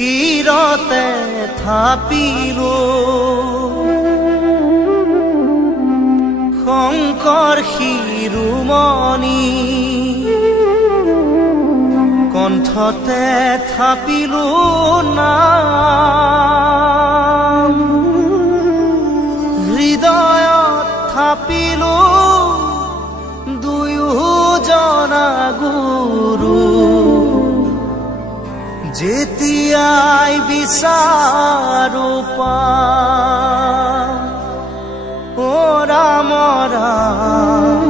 শিৰতে থাপিলো শংকৰ শিৰোমণি কণ্ঠতে থাপিলো নাম হৃদয়ত থাপিলো দুয়োজনা গুৰু যেতিয়াই বিচাৰো পাম ও ৰাম ৰাম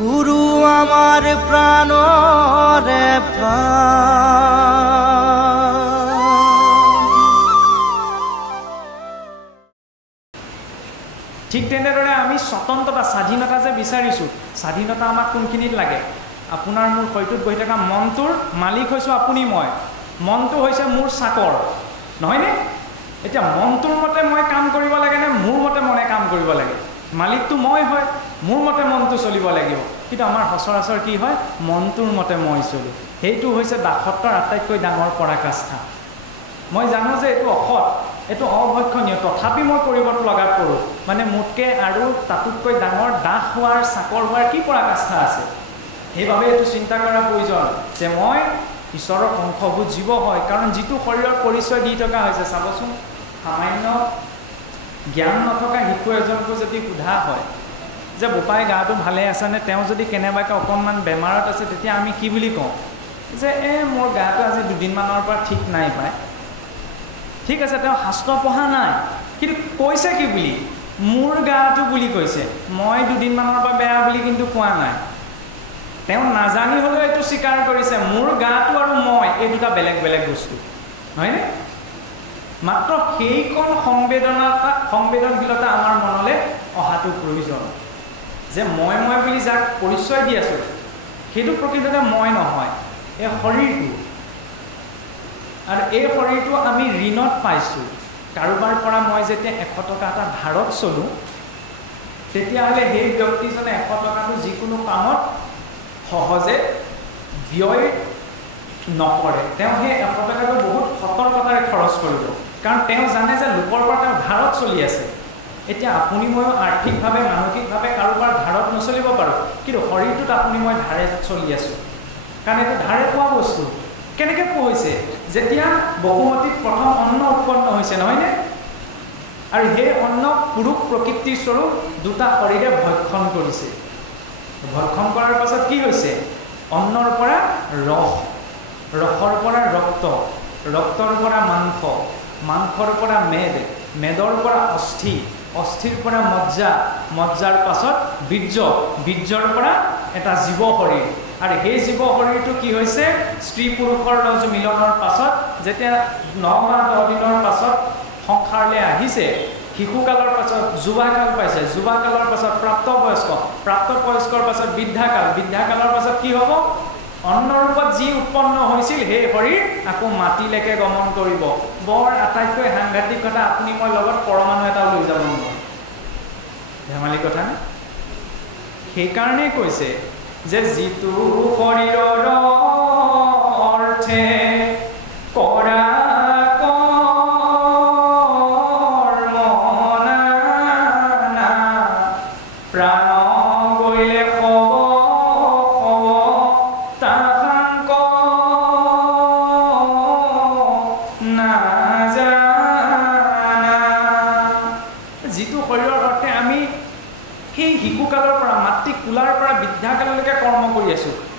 গুৰু আমাৰ প্ৰাণৰে প্ৰাণ। ঠিক তেনেদৰে আমি স্বতন্ত্ৰতা স্বাধীনতা যে বিচাৰিছোঁ, স্বাধীনতা আমাক কোনখিনিত লাগে? আপোনাৰ মোৰ হয়টোত বহি থকা মনটোৰ মালিক হৈছোঁ আপুনি মই, মনটো হৈছে মোৰ চাকৰ, নহয়নে? এতিয়া মনটোৰ মতে মই কাম কৰিব লাগে নে মোৰ মতে মনে কাম কৰিব লাগে? মালিকটো মই হয়, মোৰ মতে মনটো চলিব লাগিব। কিন্তু আমাৰ সচৰাচৰ কি হয়? মনটোৰ মতে মই চলোঁ। সেইটো হৈছে দাসত্বৰ আটাইতকৈ ডাঙৰ পৰাকাষ্ঠা। মই জানো যে এইটো অসৎ, এইটো অভক্ষণীয়, তথাপি মই কৰিবতো লগাত কৰোঁ। মানে মোতকৈ আৰু তাতোতকৈ ডাঙৰ দাস হোৱাৰ চাকৰ হোৱাৰ কি পৰাকাষ্ঠা আছে? সেইবাবে এইটো চিন্তা কৰা প্ৰয়োজন যে মই ঈশ্বৰৰ অংশভূত জীৱ হয়। কাৰণ যিটো শৰীৰৰ পৰিচয় দি থকা হৈছে, চাবচোন, সামান্য জ্ঞান নথকা শিশু এজনকো যদি সোধা হয় যে বোপাই গাটো ভালে আছেনে, তেওঁ যদি কেনেবাকৈ অকণমান বেমাৰত আছে, তেতিয়া আমি কি বুলি কওঁ? যে মোৰ গাটো আজি দুদিনমানৰ পৰা ঠিক নাই পায়। ঠিক আছে, তেওঁ শাস্ত্ৰ পঢ়া নাই, কিন্তু কৈছে কি বুলি? মোৰ গাটো বুলি কৈছে। মই দুদিনমানৰ পৰা বেয়া বুলি কিন্তু কোৱা নাই। তেওঁ নাজানি হ'লেও এইটো স্বীকাৰ কৰিছে, মোৰ গাটো আৰু মই এই দুটা বেলেগ বেলেগ বস্তু, হয়নে? মাত্ৰ সেইকণ সংবেদনশীলতা আমাৰ মনলৈ অহাটো প্ৰয়োজন যে মই বুলি যাক পৰিচয় দি আছোঁ, সেইটো প্ৰকৃততে মই নহয়, এই শৰীৰটো। আৰু এই শৰীৰটো আমি ঋণত পাইছোঁ। কাৰোবাৰ পৰা মই যেতিয়া 100 টকা এটা ধাৰত চলোঁ, তেতিয়াহ'লে সেই ব্যক্তিজনে 100 টকাটো যিকোনো কামত সহজে ব্যয় নকৰে। তেওঁ সেই 100 টকাটো বহুত সতৰ্কতাৰে খৰচ কৰিব, কাৰণ তেওঁ জানে যে লোকৰ পৰা তেওঁ ধাৰত চলি আছে। এতিয়া আপুনি ময়ো আৰ্থিকভাৱে মানসিকভাৱে কাৰোবাৰ ধাৰত নচলিব পাৰোঁ, কিন্তু শৰীৰটোত আপুনি মই ধাৰে চলি আছোঁ, কাৰণ এইটো ধাৰে পোৱা বস্তু। কেনেকৈ পোৱা হৈছে? যেতিয়া বসুমতীত প্ৰথম অন্ন উৎপন্ন হৈছে, নহয়নে? আৰু সেই অন্ন পুৰুষ প্ৰকৃতিৰ স্বৰূপ দুটা শৰীৰে ভক্ষণ কৰিছে। ভক্ষণ কৰাৰ পাছত কি হৈছে? অন্নৰ পৰা ৰস, ৰসৰ পৰা ৰক্ত, ৰক্তৰ পৰা মাংস, মাংসৰ পৰা মেদ, মেদৰ পৰা অস্থি, অস্থিৰ পৰা মজ্জা, মজ্জাৰ পাছত বীৰ্য, বীৰ্যৰ পৰা এটা জীৱ শৰীৰ। আৰু সেই জীৱ শৰীৰটো কি হৈছে? স্ত্ৰী পুৰুষৰ ৰজ মিলনৰ পাছত যেতিয়া 9 মাহ 10 দিনৰ পাছত সংসাৰলৈ আহিছে, শিশুকালৰ পাছত যুৱাকাল পাইছে, যুৱাকালৰ পাছত প্ৰাপ্তবয়স্ক, প্ৰাপ্তবয়স্কৰ পাছত বৃদ্ধাকাল, বৃদ্ধাকালৰ পাছত কি হ'ব? অন্নৰূপত যি উৎপন্ন হৈছিল সেই শৰীৰ আকৌ মাটিলৈকে গমন কৰিব। বৰ আটাইতকৈ সাংঘাতিক কথা, আপুনি মই লগত পৰমাণু এটাও লৈ যাব নোৱাৰে। ধেমালি কথা নে? সেইকাৰণে কৈছে যে যিটো শৰীৰৰ অৰ্থে কৰা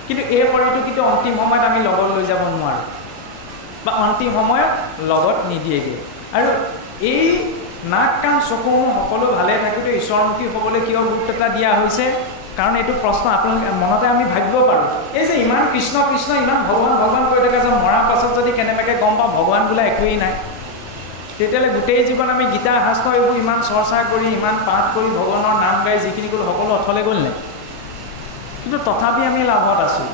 কিন্তু এই শৰীৰটো কিন্তু অন্তিম সময়ত আমি লগত লৈ যাব নোৱাৰোঁ বা অন্তিম সময়ত লগত নিদিয়েগৈ। আৰু এই নাক কাণ চকু সকলো ভালে থাকোঁতে ঈশ্বৰমুখী হ'বলৈ কিয় গুৰুত্ব এটা দিয়া হৈছে? কাৰণ এইটো প্ৰশ্ন আপোনালোকে মনতে আমি ভাবিব পাৰোঁ। এই যে ইমান কৃষ্ণ কৃষ্ণ, ইমান ভগৱান ভগৱান কৈ থাকে, যে মৰাৰ পাছত যদি কেনেবাকৈ গম পাওঁ ভগৱান বোলে একোৱেই নাই, তেতিয়াহ'লে গোটেই জীৱন আমি গীতা শাস্ত্ৰ এইবোৰ ইমান চৰ্চা কৰি, ইমান পাঠ কৰি, ভগৱানৰ নাম গাই যিখিনি গ'ল সকলো অথলে গ'ল নে? কিন্তু তথাপি আমি লাভত আছোঁ,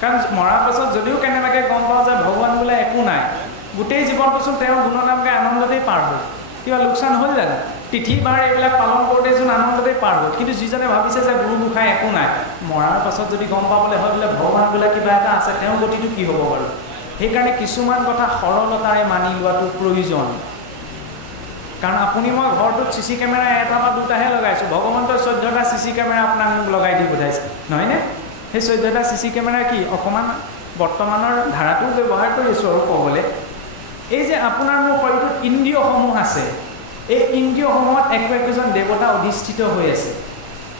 কাৰণ মৰাৰ পাছত যদিও কেনেবাকৈ গম পাওঁ যে ভগৱান বোলে একো নাই, গোটেই জীৱনটোচোন তেওঁৰ গুণনাম গাই আনন্দতেই পাৰ হ'ল, কিবা লোকচান হ'ল জানো? তিথি বাৰ এইবিলাক পালন কৰোঁতে যোন আনন্দতেই পাৰ হ'ল। কিন্তু যিজনে ভাবিছে যে গুৰু গোসাঁই একো নাই, মৰাৰ পাছত যদি গম পাবলৈ হয় বোলে ভগৱান বোলে কিবা এটা আছে, তেওঁৰ গতিটো কি হ'ব বাৰু? সেইকাৰণে কিছুমান কথা সৰলতাৰে মানি লোৱাটো প্ৰয়োজন কাৰণ আপুনি মই ঘৰটোত চিচি কেমেৰা এটা বা দুটাহে লগাইছোঁ ভগৱন্তৰ 14টা চিচি কেমেৰা আপোনাক মোক লগাই দি পঠাইছে নহয়নে সেই 14টা চিচি কেমেৰা কি অকণমান বৰ্তমানৰ ধাৰাটো ব্যৱহাৰ কৰি আছোঁ আৰু ক'বলৈ এই যে আপোনাৰ মোৰ শৰীৰটোত ইন্দ্ৰিয়সমূহ আছে এই ইন্দ্ৰিয়সমূহত একজন দেৱতা অধিষ্ঠিত হৈ আছে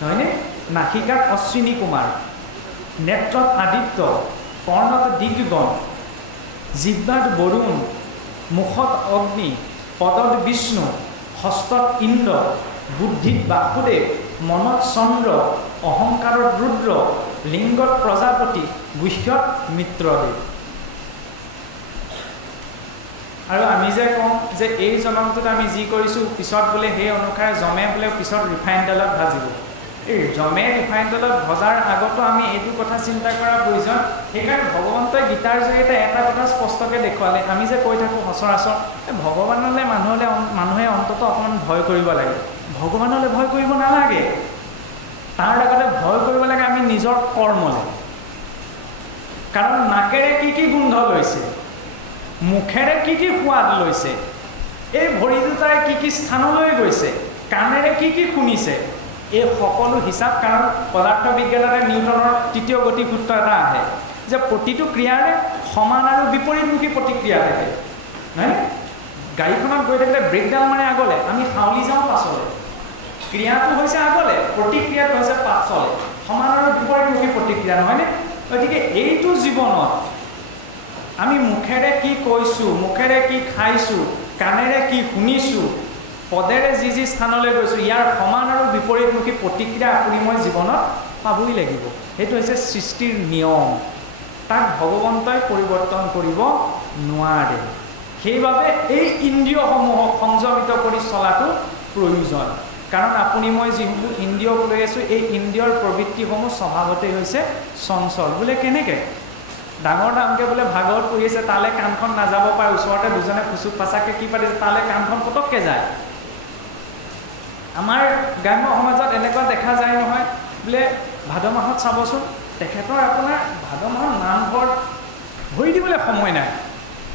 নহয়নে নাসিকাত অশ্বিনী কুমাৰ নেত্ৰত আদিত্য কৰ্ণত দিগগণ জিহ্বাত বৰুণ মুখত অগ্নি পদত বিষ্ণু হস্তত ইন্দ্ৰ বুদ্ধিত বাসুদেৱ মনত চন্দ্ৰ অহংকাৰত ৰুদ্ৰ লিংগত প্ৰজাপতি গুহ্যত মিত্ৰদেৱ আৰু আমি যে কওঁ যে এই জনমটোত আমি যি কৰিছোঁ পিছত বোলে সেই অনুসাৰে জমে বোলে পিছত ৰিফাইন তেলত ভাজিব এই জমে ৰিফাইন তেলত ভজাৰ আগতো আমি এইটো কথা চিন্তা কৰাৰ প্ৰয়োজন সেইকাৰণে ভগৱন্তই গীতাৰ জৰিয়তে এটা কথা স্পষ্টকৈ দেখুৱালে আমি যে কৈ থাকোঁ সচৰাচৰ ভগৱানলৈ মানুহে অন্ততঃ অকণমান ভয় কৰিব লাগে ভগৱানলৈ ভয় কৰিব নালাগে তাৰ লগতে ভয় কৰিব লাগে আমি নিজৰ কৰ্মলৈ কাৰণ নাকেৰে কি গোন্ধ লৈছে মুখেৰে কি সোৱাদ লৈছে এই ভৰি দুটাৰে কি স্থানলৈ গৈছে কাণেৰে কি শুনিছে এই সকলো হিচাপ কাৰণ পদাৰ্থ বিজ্ঞানতে নিউটনৰ তৃতীয় গতি সূত্ৰ এটা আহে যে প্ৰতিটো ক্ৰিয়াৰে সমান আৰু বিপৰীতমুখী প্ৰতিক্ৰিয়া থাকে নহয় গাড়ীখনত গৈ থাকিলে ব্ৰেকডাউন মাৰে আগলৈ আমি হাউলি যাওঁ পাছলৈ ক্ৰিয়াটো হৈছে আগলৈ প্ৰতিক্ৰিয়াটো হৈছে পাছলৈ সমান আৰু বিপৰীতমুখী প্ৰতিক্ৰিয়া নহয়নে গতিকে এইটো জীৱনত আমি মুখেৰে কি কৈছোঁ মুখেৰে কি খাইছোঁ কাণেৰে কি শুনিছোঁ পদেৰে যি স্থানলৈ গৈছোঁ ইয়াৰ সমান আৰু বিপৰীতমুখী প্ৰতিক্ৰিয়া আপুনি মই জীৱনত পাবই লাগিব সেইটো হৈছে সৃষ্টিৰ নিয়ম তাক ভগৱন্তই পৰিৱৰ্তন কৰিব নোৱাৰে সেইবাবে এই ইন্দ্ৰিয়সমূহক সংযমিত কৰি চলাটো প্ৰয়োজন কাৰণ আপুনি মই যিসমূহ ইন্দ্ৰিয়ক লৈ আছোঁ এই ইন্দ্ৰিয়ৰ প্ৰবৃত্তিসমূহ স্বভাৱতেই হৈছে চঞ্চল বোলে কেনেকৈ ডাঙৰ ডাঙৰকৈ বোলে ভাগৱত পঢ়ি আছে তালৈ কাণখন নাযাব পাৰে ওচৰতে দুজনে খুচুক পাচাকৈ কি পাতিছে তালৈ কাণখন পটককৈ যায় আমাৰ গ্ৰাম্য সমাজত এনেকুৱা দেখা যায় নহয় বোলে ভাদ মাহত চাবচোন তেখেতৰ আপোনাৰ ভাদ মাহত নামঘৰত ভৰি দিবলৈ সময় নাই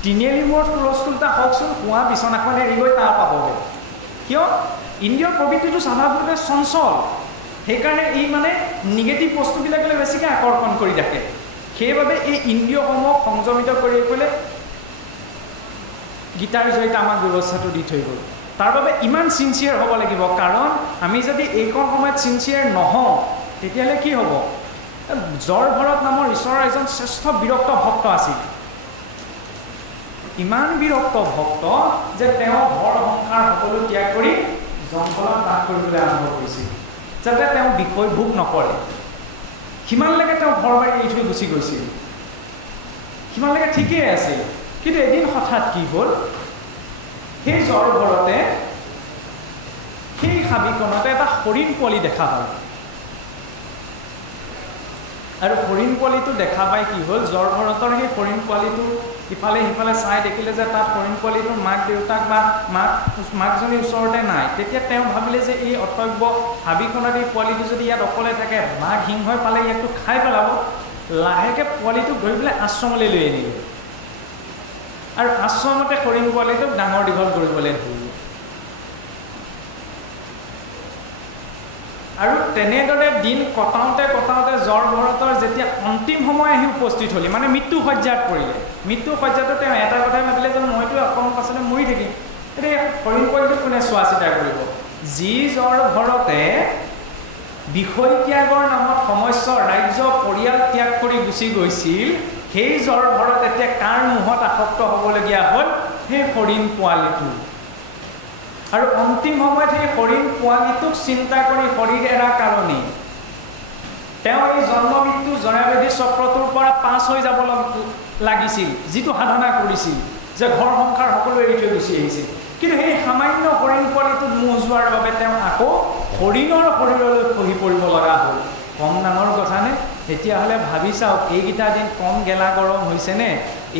তিনিআলি মূৰত হুলস্থুল এটা হওকচোন শোৱা বিচনাখন এৰি গৈ তাৰ পাবগৈ কিয় ইন্দ্ৰিয়ৰ প্ৰবৃত্তিটো স্বাভাৱিকভাৱে চঞ্চল সেইকাৰণে ই মানে নিগেটিভ বস্তুবিলাকলৈ বেছিকৈ আকৰ্ষণ কৰি থাকে সেইবাবে এই ইন্দ্ৰিয়সমূহক সংযমিত কৰি পেলাই গীতাৰ জৰিয়তে আমাক ব্যৱস্থাটো দি থৈ গ'ল তাৰ বাবে ইমান চিনচিয়াৰ হ'ব লাগিব কাৰণ আমি যদি এইকণ সময়ত চিনচিয়াৰ নহওঁ তেতিয়াহ'লে কি হ'ব জৰ ভৰত নামৰ ঈশ্বৰৰ এজন শ্ৰেষ্ঠ বিৰক্ত ভক্ত আছিল ইমান বিৰক্ত ভক্ত যে তেওঁ ঘৰ সংসাৰ সকলো ত্যাগ কৰি জংঘলত বাস কৰিবলৈ আৰম্ভ কৰিছিল যাতে তেওঁ বিষয় ভোগ নকৰে সিমানলৈকে তেওঁ ঘৰ বাৰী এৰি থৈ গুচি গৈছিল সিমানলৈকে ঠিকেই আছিল কিন্তু এদিন হঠাৎ কি হ'ল সেই জ্বৰ ঘৰতে সেই হাবিখনতে এটা হৰিণ পোৱালি দেখা পালে আৰু হৰিণ পোৱালিটো দেখা পাই কি হ'ল জ্বৰ ঘৰতৰ সেই হৰিণ পোৱালিটো ইফালে সিফালে চাই দেখিলে যে তাত হৰিণ পোৱালিটোৰ মাক দেউতাক বা মাকজনীৰ ওচৰতে নাই তেতিয়া তেওঁ ভাবিলে যে এই অতব্য হাবিখনত এই পোৱালিটো যদি ইয়াত অকলে থাকে বাঘ সিংহই পালে ইয়াকটো খাই পেলাব লাহেকৈ পোৱালিটোক ধৰি পেলাই আশ্ৰমলৈ লৈ আনিলে আৰু আশ্ৰমতে হৰিণ পোৱালিটোক ডাঙৰ দীঘল কৰিবলৈ ধৰিলে আৰু তেনেদৰে দিন কটাওঁতে জ্বৰ ভৰতৰ যেতিয়া অন্তিম সময় আহি উপস্থিত হ'লে মানে মৃত্যু সজ্জাত পৰিলে মৃত্যু সজ্জাটো তেওঁ এটা কথাই ভাবিলে যে মইতো অকণমান পাছতে মৰি থাকিম এতিয়া হৰিণ পোৱালিটো কোনে চোৱা চিতা কৰিব যি জ্বৰ ভৰতে বিষয় ত্যাগৰ নামত সমস্য ৰাজ্য পৰিয়াল ত্যাগ কৰি গুচি গৈছিল সেই জ্বৰ ভৰত এতিয়া কাৰ মুহত আসক্ত হ'বলগীয়া হ'ল সেই হৰিণ পোৱালিটো আৰু অন্তিম সময়ত সেই হৰিণ পোৱালিটোক চিন্তা কৰি শৰীৰ এৰা কাৰণে তেওঁ এই জন্ম মৃত্যু জৰাবেদী চক্ৰটোৰ পৰা পাছ হৈ যাব লাগিছিল যিটো সাধনা কৰিছিল যে ঘৰ সংসাৰ সকলো এৰি থৈ গুচি আহিছিল কিন্তু সেই সামান্য হৰিণ পোৱালিটোত মোহ যোৱাৰ বাবে তেওঁ আকৌ হৰিণৰ শৰীৰলৈ খহি পৰিব লগা হ'ল কম ডাঙৰ কথানে তেতিয়াহ'লে ভাবি চাওক এইকেইটা দিন কম গেলা গৰম হৈছেনে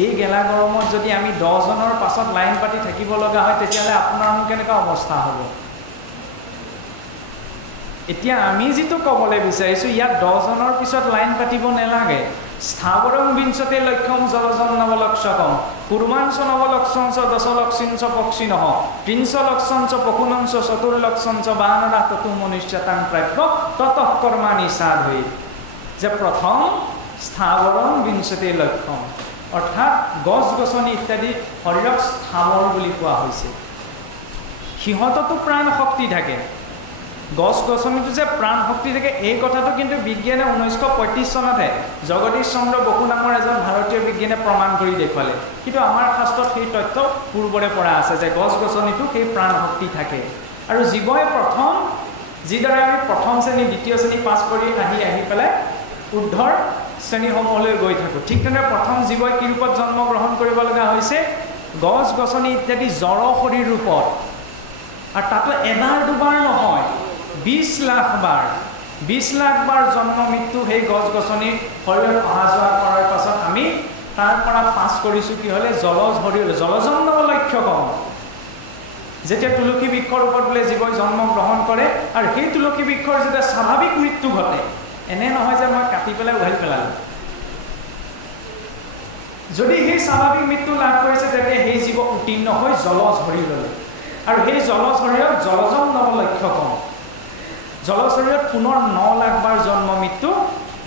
এই গেলা গৰমত যদি আমি 10 জনৰ পাছত লাইন পাতি থাকিব লগা হয় তেতিয়াহ'লে আপোনাৰ মোৰ কেনেকুৱা অৱস্থা হ'ব এতিয়া আমি যেটো কবলে বিচাৰিছো ইয়াত 10 জনৰ পিছত লাইন পাতিব নেলাগে স্থাবৰং বিঞ্চতে লক্ষ্যম জলজন নবলক্ষকম কুৰ্মাঞ্চ নবলক্ষঞ্চ দশলক্ষিঞ্চ পক্ষিনঃ ত্ৰিঞ্চ লক্ষঞ্চ পকুনঞ্চ চতুৰ্লক্ষঞ্চ বানৰা ততু মনুষ্যতাং প্ৰাপ্য ততঃ কৰ্মাণি সাধৈ যে প্ৰথম স্থাবৰং বিঞ্চতে লক্ষ্যম অৰ্থাৎ গছ গছনি ইত্যাদি শৰীৰক স্থাবৰ বুলি কোৱা হৈছে সিহঁততো প্ৰাণ শক্তি থাকে গছ গছনিটো যে প্ৰাণ শক্তি থাকে এই কথাটো কিন্তু বিজ্ঞানে 1935 চনতে জগদীশ চন্দ্ৰ বসু নামৰ এজন ভাৰতীয় বিজ্ঞানে প্ৰমাণ কৰি দেখুৱালে কিন্তু আমাৰ শাস্ত্ৰত সেই তথ্য পূৰ্বৰে পৰা আছে যে গছ গছনিটো সেই প্ৰাণ শক্তি থাকে আৰু জীৱই প্ৰথম যিদৰে আমি প্ৰথম শ্ৰেণী দ্বিতীয় শ্ৰেণী পাছ কৰি আহি পেলাই উদ্ধৰ শ্ৰেণীসমূহলৈ গৈ থাকো ঠিক তেনে প্ৰথম জীৱই কি ৰূপত জন্ম গ্ৰহণ কৰিব লগা হৈছে গছ গছনি ইত্যাদি জড় শৰীৰ ৰূপত আৰু তাতো এবাৰ দুবাৰ নহয় 20 লাখ বাৰ জন্ম মৃত্যু সেই গছ গছনি শৰীৰত অহা যোৱা কৰাৰ পাছত আমি তাৰ পৰা পাছ কৰিছো কি হলে জলজ শৰীৰ জলজন্ম লক্ষ্যকম যেতিয়া তুলসী বৃক্ষৰ ওপৰত বোলে জীৱই জন্ম গ্ৰহণ কৰে আৰু সেই তুলসী বৃক্ষৰ যেতিয়া স্বাভাৱিক মৃত্যু ঘটে এনে নহয় যে মই কাটি পেলাই উঘালি পেলালো যদি সেই স্বাভাৱিক মৃত্যু লাভ কৰিছে তেতিয়া সেই জীৱ উত্তীৰ্ণ হৈ জলজ শৰীৰলৈ আৰু সেই জলজ শৰীৰত জলজন নবলক্ষকম জলজ শৰীৰত পুনৰ 9 লাখ বাৰ জন্ম মৃত্যু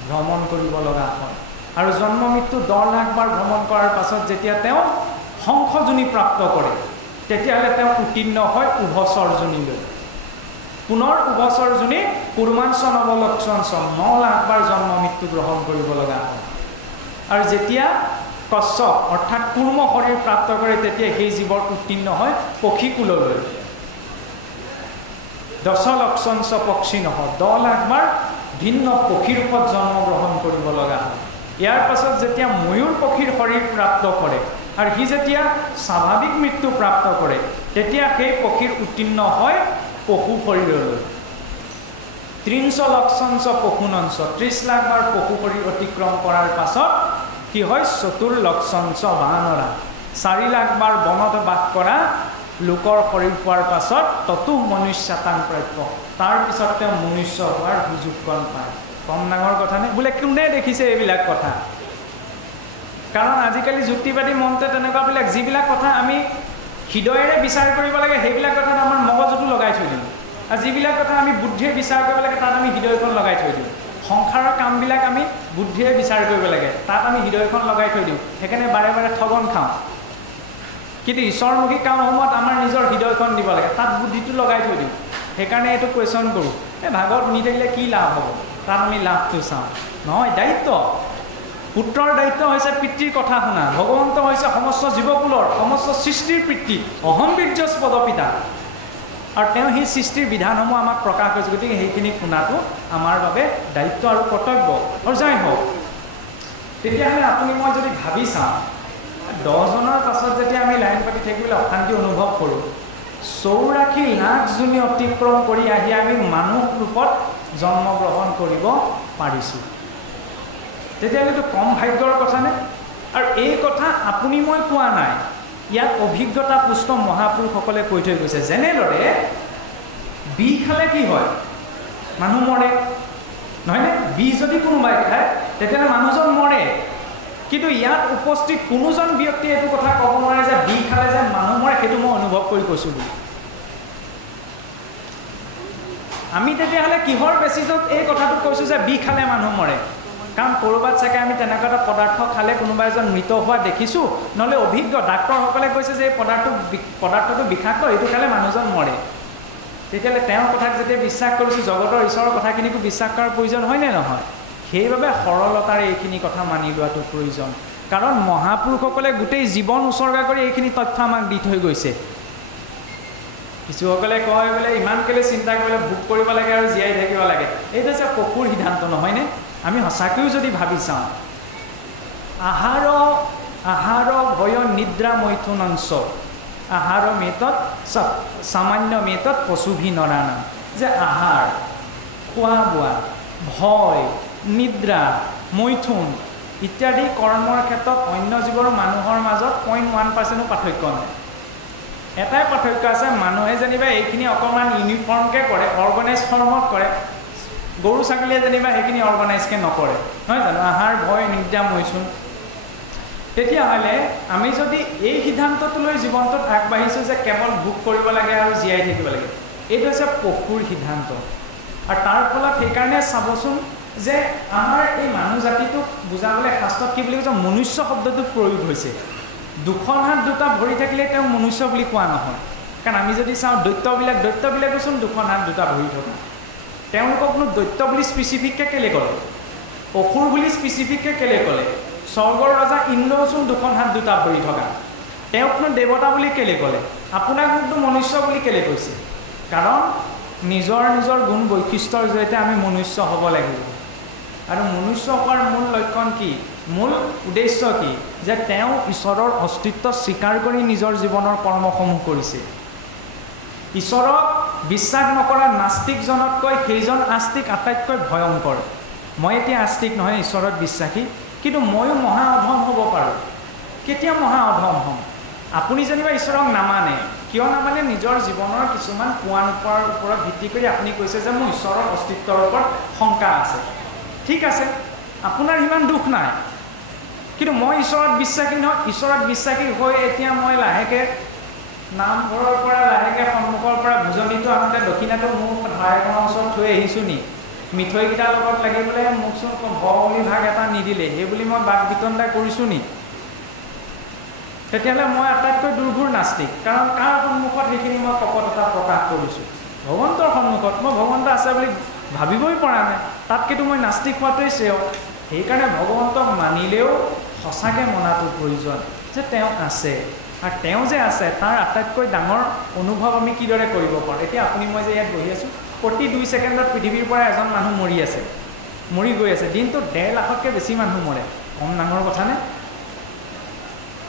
ভ্ৰমণ কৰিব লগা হয় আৰু জন্ম মৃত্যু 10 লাখ বাৰ ভ্ৰমণ কৰাৰ পাছত যেতিয়া তেওঁ সংখজনী প্ৰাপ্ত কৰে তেতিয়াহলে তেওঁ উত্তীৰ্ণ হয় উভচৰ জনীলৈ পুনৰ উভচৰ জনী কুৰ্মাঞ্চ নবলক্ষঞ্চ 9 লাখ বাৰ জন্ম মৃত্যু গ্ৰহণ কৰিব লগা হয় আৰু যেতিয়া কশ্যপ অৰ্থাৎ কুৰ্ম শৰীৰ প্ৰাপ্ত কৰে তেতিয়া সেই জীৱৰ উত্তীৰ্ণ হয় পক্ষীকুললৈ দশলক্ষঞ্চ পক্ষিনঃ 10 লাখ বাৰ ভিন্ন পক্ষীৰ ৰূপত জন্ম গ্ৰহণ কৰিব লগা হয় ইয়াৰ পাছত যেতিয়া ময়ূৰ পক্ষীৰ শৰীৰ প্ৰাপ্ত কৰে আৰু সি যেতিয়া স্বাভাৱিক মৃত্যু প্ৰাপ্ত কৰে তেতিয়া সেই পক্ষীৰ উত্তীৰ্ণ হয় পশু শৰীৰলৈ 30 লক্ষঞ্চ পশুনঞ্চ 30 লাখ বাৰ পশু শৰীৰ অতিক্ৰম কৰাৰ পাছত কি হয় চতুৰ্লক্ষঞ্চ বানৰা 4 লাখ বাৰ বনত বাস কৰা লোকৰ শৰীৰ পোৱাৰ পাছত ততু মনুষ্যতাং প্ৰাপ্য তাৰ পিছত তেওঁ মনুষ্য হোৱাৰ সুযোগ পায় কম ডাঙৰ কথা নে বোলে কোনে দেখিছে এইবিলাক কথা কাৰণ আজিকালি যুক্তিবাদী মন্ত্ৰে তেনেকুৱা বিলাক যিবিলাক কথা আমি হৃদয়েৰে বিচাৰ কৰিব লাগে সেইবিলাক কথা আমাৰ মগজুটো লগাই থৈ দিওঁ আৰু যিবিলাক কথা আমি বুদ্ধিৰে বিচাৰ কৰিব লাগে তাত আমি হৃদয়খন লগাই থৈ দিওঁ সংসাৰৰ কামবিলাক আমি বুদ্ধিৰে বিচাৰ কৰিব লাগে তাত আমি হৃদয়খন লগাই থৈ দিওঁ সেইকাৰণে বাৰে বাৰে ঠগন খাওঁ কিন্তু ঈশ্বৰমুখী কামসমূহত আমাৰ নিজৰ হৃদয়খন দিব লাগে তাত বুদ্ধিটো লগাই থৈ দিওঁ সেইকাৰণে এইটো কুৱেশ্যন কৰোঁ এই ভাগৱত শুনি থাকিলে কি লাভ হ'ব তাত আমি লাভটো চাওঁ নহয় দায়িত্ব পুত্ৰৰ দায়িত্ব হৈছে পিতৃৰ কথা শুনা ভগৱন্ত হৈছে সমস্ত জীৱকুলৰ সমস্ত সৃষ্টিৰ পিতৃ অহম বীৰ্যস্পদ পিতা আৰু তেওঁ সেই সৃষ্টিৰ বিধানসমূহ আমাক প্ৰকাশ কৰিছে গতিকে সেইখিনি শুনাটো আমাৰ বাবে দায়িত্ব আৰু কৰ্তব্য আৰু যাই হওক তেতিয়াহ'লে আপুনি মই যদি ভাবি চাওঁ 10 জনৰ পাছত যেতিয়া আমি লাইন পাতি থাকিবলৈ অশান্তি অনুভৱ কৰোঁ 84 লাখ জনী অতিক্ৰম কৰি আহি আমি মানুহ ৰূপত জন্ম গ্ৰহণ কৰিব পাৰিছোঁ তেতিয়াহ'লেতো কম ভাগ্যৰ কথা নে আৰু এই কথা আপুনি মই কোৱা নাই ইয়াত অভিজ্ঞতা পুষ্ট মহাপুৰুষসকলে কৈ থৈ গৈছে যেনেদৰে বিষ খালে কি হয় মানুহ মৰে নহয়নে বিষ যদি কোনোবাই খায় তেতিয়াহ'লে মানুহজন মৰে কিন্তু ইয়াত উপস্থিত কোনোজন ব্যক্তি এইটো কথা ক'ব নোৱাৰে যে বিষ খালে যে মানুহ মৰে সেইটো মই অনুভৱ কৰি কৈছোঁ বুলি আমি তেতিয়াহ'লে কিহৰ বেচিছত এই কথাটো কৈছোঁ যে বিষ খালে মানুহ মৰে কাৰণ ক'ৰবাত চাগে আমি তেনেকুৱা এটা পদাৰ্থ খালে কোনোবা এজন মৃত হোৱা দেখিছোঁ নহ'লে অভিজ্ঞ ডাক্তৰসকলে কৈছে যে এই পদাৰ্থটো বিষাক্ত এইটো খালে মানুহজন মৰে তেতিয়াহ'লে তেওঁৰ কথাক যেতিয়া বিশ্বাস কৰিছোঁ জগতৰ ঈশ্বৰৰ কথাখিনিকো বিশ্বাস কৰাৰ প্ৰয়োজন হয়নে নহয় সেইবাবে সৰলতাৰে এইখিনি কথা মানি লোৱাটো প্ৰয়োজন কাৰণ মহাপুৰুষসকলে গোটেই জীৱন উচৰ্গা কৰি এইখিনি তথ্য আমাক দি থৈ গৈছে কিছুসকলে কয় বোলে ইমান কেলে চিন্তা কৰিলে ভোগ কৰিব লাগে আৰু জীয়াই থাকিব লাগে এইটো যে পশুৰ সিদ্ধান্ত নহয়নে আমি সঁচাকৈও যদি ভাবি চাওঁ আহাৰ ভয় নিদ্ৰা মৈথুনঞ্চ আহাৰ মেতত সামান্য মেতত পশুভি নৰানা যে আহাৰ খোৱা বোৱা ভয় নিদ্ৰা মৈথুন ইত্যাদি কৰ্মৰ ক্ষেত্ৰত অন্য জীৱৰ মানুহৰ মাজত 0.1% পাৰ্থক্য নাই এটাই পাৰ্থক্য আছে মানুহে যেনিবা এইখিনি অকণমান ইউনিফৰ্মকৈ কৰে অৰ্গেনাইজ ফৰ্মত কৰে গৰু ছাগলীয়ে যেনিবা সেইখিনি অৰ্গেনাইজকৈ নকৰে নহয় জানো আহাৰ ভয় নিদ্ৰা মৈচুন তেতিয়াহ'লে আমি যদি এই সিদ্ধান্তটো লৈ জীৱনটোত আগবাঢ়িছোঁ যে কেৱল ভোগ কৰিব লাগে আৰু জীয়াই থাকিব লাগে এইটো হৈছে পশুৰ সিদ্ধান্ত আৰু তাৰ ফলত সেইকাৰণে চাবচোন যে আমাৰ এই মানুহ জাতিটোক বুজাবলৈ শাস্ত্ৰত কি বুলি কৈছে মনুষ্য শব্দটো প্ৰয়োগ হৈছে দুখন হাত দুটা ভৰি থাকিলে তেওঁ মনুষ্য বুলি কোৱা নহয় কাৰণ আমি যদি চাওঁ দৈত্যবিলাকোচোন দুখন হাত দুটা ভৰি থকা তেওঁলোককনো দৈত্য বুলি স্পেচিফিককৈ কেলৈ ক'লে অসুৰ বুলি স্পেচিফিককৈ কেলৈ ক'লে স্বৰ্গৰ ৰজা ইন্দ্ৰচোন দুখন হাত দুটা ভৰি থকা তেওঁকনো দেৱতা বুলি কেলৈ ক'লে আপোনাক মোকতো মনুষ্য বুলি কেলৈ কৈছে কাৰণ নিজৰ নিজৰ গুণ বৈশিষ্ট্যৰ জৰিয়তে আমি মনুষ্য হ'ব লাগিব আৰু মনুষ্য হোৱাৰ মূল লক্ষণ কি মূল উদ্দেশ্য কি যে তেওঁ ঈশ্বৰৰ অস্তিত্ব স্বীকাৰ কৰি নিজৰ জীৱনৰ কৰ্মসমূহ কৰিছে ঈশ্বৰক বিশ্বাস নকৰা নাস্তিকজনতকৈ সেইজন আস্তিক আটাইতকৈ ভয়ংকৰ মই এতিয়া আস্তিক নহয় ঈশ্বৰত বিশ্বাসী কিন্তু ময়ো মহা অধম হ'ব পাৰোঁ কেতিয়া মহা অধম হ'ম আপুনি যেনিবা ঈশ্বৰক নামানে কিয় নামানে নিজৰ জীৱনৰ কিছুমান পোৱা নোপোৱাৰ ওপৰত ভিত্তি কৰি আপুনি কৈছে যে মোৰ ঈশ্বৰৰ অস্তিত্বৰ ওপৰত শংকা আছে ঠিক আছে আপোনাৰ সিমান দুখ নাই কিন্তু মই ঈশ্বৰত বিশ্বাসী নহয় ঈশ্বৰত বিশ্বাসী হৈ এতিয়া মই লাহেকৈ নামঘৰৰ পৰা লাহেকৈ সন্মুখৰ পৰা ভোজনীটো আহোঁতে দক্ষিণাটো মোক ধাৰাইখনৰ ওচৰত থৈ আহিছোঁ নি মিঠৈকেইটাৰ লগত লাগি পেলাই মোকচোন ভগৱলী ভাগ এটা নিদিলে সেই বুলি মই বাক বিতণ্ডা কৰিছোঁ নি তেতিয়াহ'লে মই আটাইতকৈ দুৰ্ঘূৰ নাস্তিক কাৰণ কাৰ সন্মুখত সেইখিনি মই কপটতা প্ৰকাশ কৰিছোঁ ভগৱন্তৰ সন্মুখত মই ভগৱন্ত আছে বুলি ভাবিবই পৰা নাই তাতকেতো মই নাস্তিক হোৱাটোৱেই শ্ৰেয় সেইকাৰণে ভগৱন্তক মানিলেও সঁচাকৈ মনাটো প্ৰয়োজন যে তেওঁ আছে আৰু তেওঁ যে আছে তাৰ আটাইতকৈ ডাঙৰ অনুভৱ আমি কিদৰে কৰিব পাৰোঁ এতিয়া আপুনি মই যে ইয়াত বহি আছোঁ প্ৰতি 2 ছেকেণ্ডত পৃথিৱীৰ পৰা এজন মানুহ মৰি আছে মৰি গৈ আছে দিনটোত 1.5 লাখতকৈ বেছি মানুহ মৰে কম ডাঙৰ কথা নে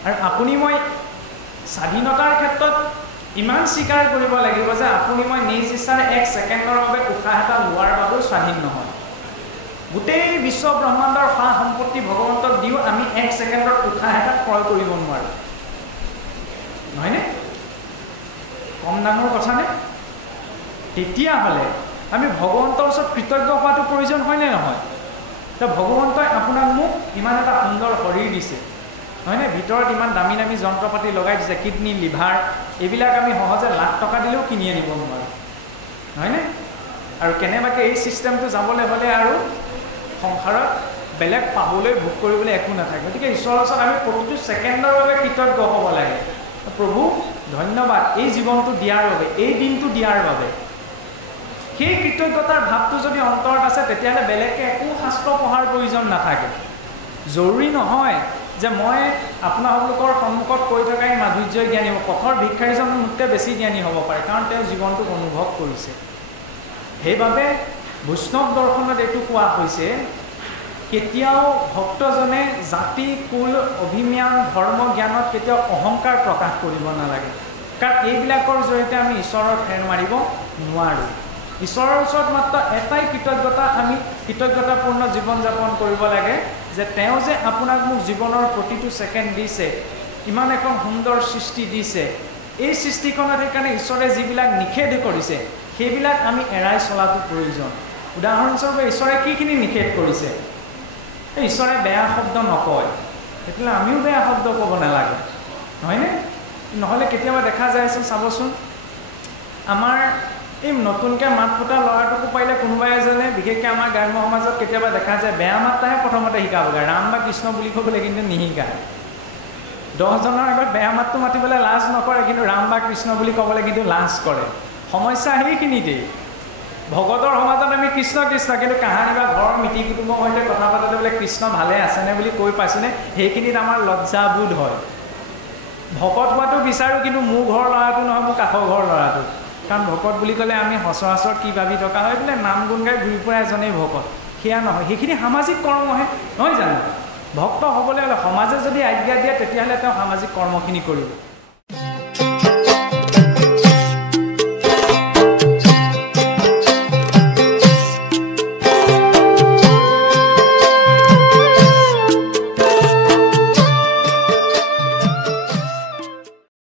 আৰু আপুনি মই স্বাধীনতাৰ ক্ষেত্ৰত ইমান স্বীকাৰ কৰিব লাগিব যে আপুনি মই নিজ ইচ্ছাৰে 1 ছেকেণ্ডৰ বাবে উশাহ এটা লোৱাৰ বাবেও স্বাধীন নহয় গোটেই বিশ্ব ব্ৰহ্মাণ্ডৰ সা সম্পত্তি ভগৱন্তক দিও আমি 1 ছেকেণ্ডৰ উশাহ এটা ক্ৰয় কৰিব নোৱাৰোঁ নহয়নে কম ডাঙৰ কথা নে তেতিয়াহ'লে আমি ভগৱন্তৰ ওচৰত কৃতজ্ঞ হোৱাটো প্ৰয়োজন হয়নে নহয় তো ভগৱন্তই আপোনাক মোক ইমান এটা সুন্দৰ শৰীৰ দিছে হয়নে ভিতৰত ইমান দামী দামী যন্ত্ৰ পাতি লগাই দিছে কিডনি লিভাৰ এইবিলাক আমি সহজে লাখ টকা দিলেও কিনি আনিব নোৱাৰোঁ হয়নে আৰু কেনেবাকৈ এই ছিষ্টেমটো যাবলৈ হ'লে আৰু সংসাৰত বেলেগ পাবলৈ ভোগ কৰিবলৈ একো নাথাকে গতিকে ঈশ্বৰৰ ওচৰত আমি প্ৰতিটো ছেকেণ্ডৰ বাবে কৃতজ্ঞ হ'ব লাগে প্ৰভু ধন্যবাদ এই জীৱনটো দিয়াৰ বাবে এই দিনটো দিয়াৰ বাবে সেই কৃতজ্ঞতাৰ ভাৱটো যদি অন্তৰত আছে তেতিয়াহ'লে বেলেগকৈ একো শাস্ত্ৰ পঢ়াৰ প্ৰয়োজন নাথাকে জৰুৰী নহয় যে মই আপোনালোকৰ সন্মুখত কৈ থকাই মাধুৰ্যই জ্ঞানী হ'ব পথৰ ভিক্ষাৰীজন মোতকৈ বেছি জ্ঞানী হ'ব পাৰে কাৰণ তেওঁ জীৱনটোক অনুভৱ কৰিছে সেইবাবে বৈষ্ণৱ দৰ্শনত এইটো কোৱা হৈছে কেতিয়াও ভক্তজনে জাতি কুল অভিমান ধৰ্ম জ্ঞানত কেতিয়াও অহংকাৰ প্ৰকাশ কৰিব নালাগে কাৰণ এইবিলাকৰ জৰিয়তে আমি ঈশ্বৰৰ ফেৰ মাৰিব নোৱাৰোঁ ঈশ্বৰৰ ওচৰত মাত্ৰ এটাই কৃতজ্ঞতা আমি কৃতজ্ঞতাপূৰ্ণ জীৱন যাপন কৰিব লাগে যে তেওঁ যে আপোনাক মোক জীৱনৰ প্ৰতিটো ছেকেণ্ড দিছে ইমান এখন সুন্দৰ সৃষ্টি দিছে এই সৃষ্টিখনত সেইকাৰণে ঈশ্বৰে যিবিলাক নিষেধ কৰিছে সেইবিলাক আমি এৰাই চলাটো প্ৰয়োজন উদাহৰণস্বৰূপে ঈশ্বৰে কিখিনি নিষেধ কৰিছে ঈশ্বৰে বেয়া শব্দ নকয় সেইটোলে আমিও বেয়া শব্দ ক'ব নালাগে নহয়নে নহ'লে কেতিয়াবা দেখা যায়চোন চাবচোন আমাৰ এই নতুনকৈ মাত ফুটা ল'ৰাটোকো পাৰিলে কোনোবাই এজনে বিশেষকৈ আমাৰ গ্ৰাম্য সমাজত কেতিয়াবা দেখা যায় বেয়া মাতটাহে প্ৰথমতে শিকাবগৈ ৰাম বা কৃষ্ণ বুলি ক'বলৈ কিন্তু নিশিকায় 10জনৰ আগত বেয়া মাতটো মাতিবলৈ লাজ নকৰে কিন্তু ৰাম বা কৃষ্ণ বুলি ক'বলৈ কিন্তু লাজ কৰে সমস্যা সেইখিনিতেই ভগতৰ সমাজত আমি কৃষ্ণ কৃষ্ণ কিন্তু কাহানি বা ঘৰৰ মিতিৰ কুটুম্বৰ সৈতে কথা পাতোঁতে বোলে কৃষ্ণ ভালে আছেনে বুলি কৈ পাইছোনে সেইখিনিত আমাৰ লজ্জাবোধ হয় ভকত হোৱাটো বিচাৰোঁ কিন্তু মোৰ ঘৰৰ ল'ৰাটো নহয় মোৰ কাষৰ ঘৰৰ ল'ৰাটো কাৰণ ভকত বুলি ক'লে আমি সচৰাচৰ কি ভাবি থকা হয় বোলে নাম গুণ গাই ঘূৰি ফুৰা এজনেই ভকত সেয়া নহয় সেইখিনি সামাজিক কৰ্মহে নহয় জানো ভক্ত হ'বলৈ হ'লে সমাজে যদি আজ্ঞা দিয়ে তেতিয়াহ'লে তেওঁ সামাজিক কৰ্মখিনি কৰিব